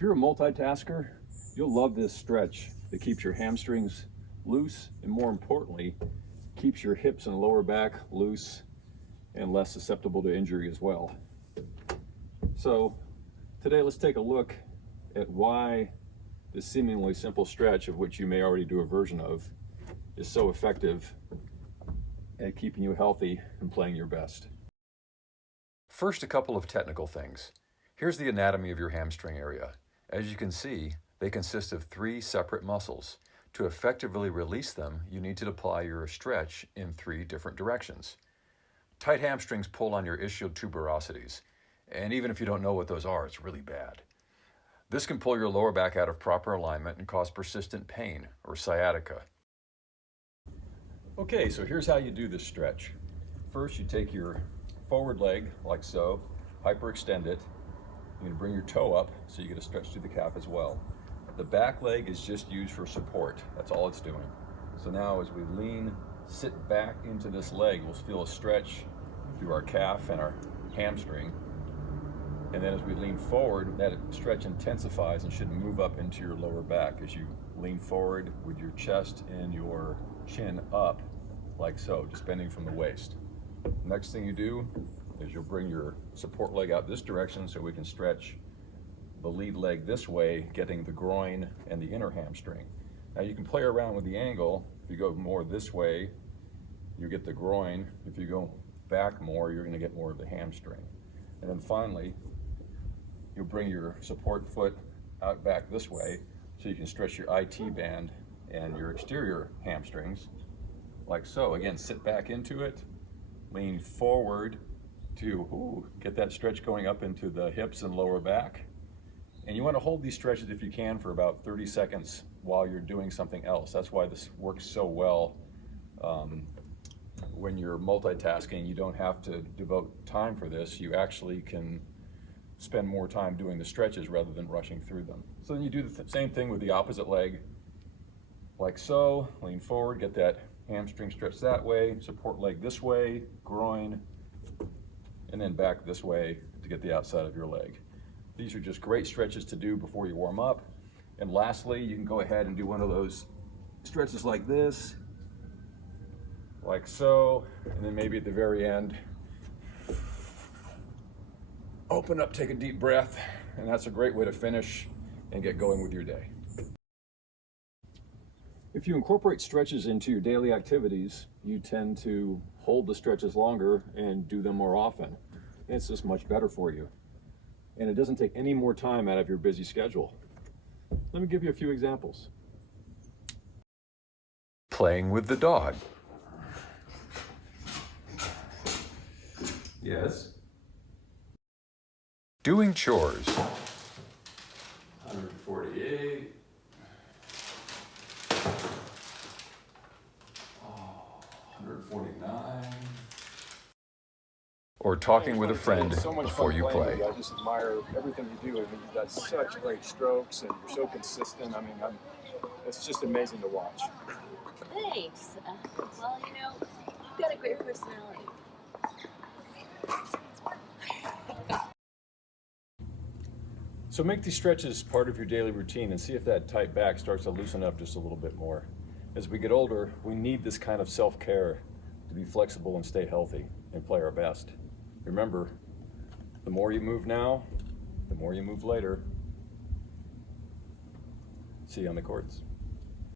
If you're a multitasker, you'll love this stretch that keeps your hamstrings loose and, more importantly, keeps your hips and lower back loose and less susceptible to injury as well. So today let's take a look at why this seemingly simple stretch, of which you may already do a version of, is so effective at keeping you healthy and playing your best. First, a couple of technical things. Here's the anatomy of your hamstring area. As you can see, they consist of 3 separate muscles. To effectively release them, you need to apply your stretch in 3 different directions. Tight hamstrings pull on your ischial tuberosities, and even if you don't know what those are, it's really bad. This can pull your lower back out of proper alignment and cause persistent pain, or sciatica. Okay, so here's how you do this stretch. First, you take your forward leg, like so, hyperextend it. You're going to bring your toe up so you get a stretch through the calf as well. The back leg is just used for support. That's all it's doing. So now as we lean, sit back into this leg, we'll feel a stretch through our calf and our hamstring. And then as we lean forward, that stretch intensifies and should move up into your lower back as you lean forward with your chest and your chin up, like so, just bending from the waist. Next thing you do is you'll bring your support leg out this direction so we can stretch the lead leg this way, getting the groin and the inner hamstring. Now you can play around with the angle. If you go more this way, you get the groin. If you go back more, you're going to get more of the hamstring. And then finally, you'll bring your support foot out back this way so you can stretch your IT band and your exterior hamstrings, like so. Again, sit back into it, lean forward to get that stretch going up into the hips and lower back. And you want to hold these stretches if you can for about 30 seconds while you're doing something else. That's why this works so well when you're multitasking. You don't have to devote time for this. You actually can spend more time doing the stretches rather than rushing through them. So then you do the same thing with the opposite leg, like so. Lean forward, get that hamstring stretch that way, support leg this way, groin, and then back this way to get the outside of your leg. These are just great stretches to do before you warm up. And lastly, you can go ahead and do one of those stretches like this, like so, and then maybe at the very end, open up, take a deep breath, and that's a great way to finish and get going with your day. If you incorporate stretches into your daily activities, you tend to hold the stretches longer and do them more often. And it's just much better for you. And it doesn't take any more time out of your busy schedule. Let me give you a few examples. Playing with the dog. Yes. Doing chores. 148. 149. Or talking with a friend It's so much before fun you playing play. with you. I just admire everything you do. I mean, you've got such great strokes and you're so consistent. I mean, it's just amazing to watch. Thanks. Well, you know, you've got a great personality. So make these stretches part of your daily routine and see if that tight back starts to loosen up just a little bit more. As we get older, we need this kind of self-care to be flexible and stay healthy and play our best. Remember, the more you move now, the more you move later. See you on the courts.